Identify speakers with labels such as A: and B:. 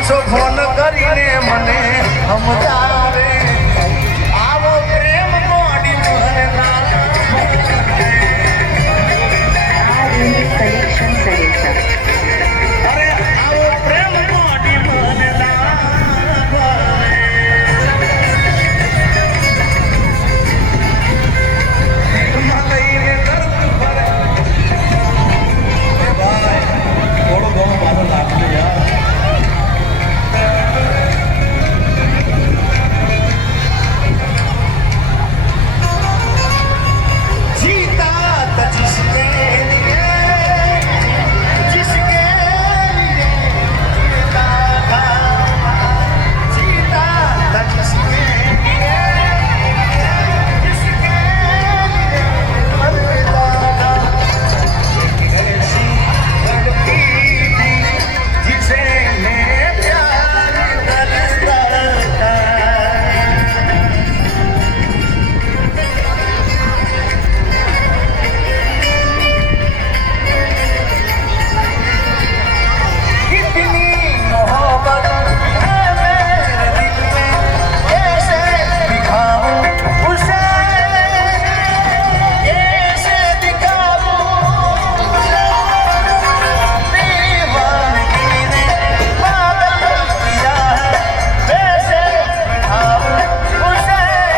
A: પાછો ફોન કરીને મને સમજાવ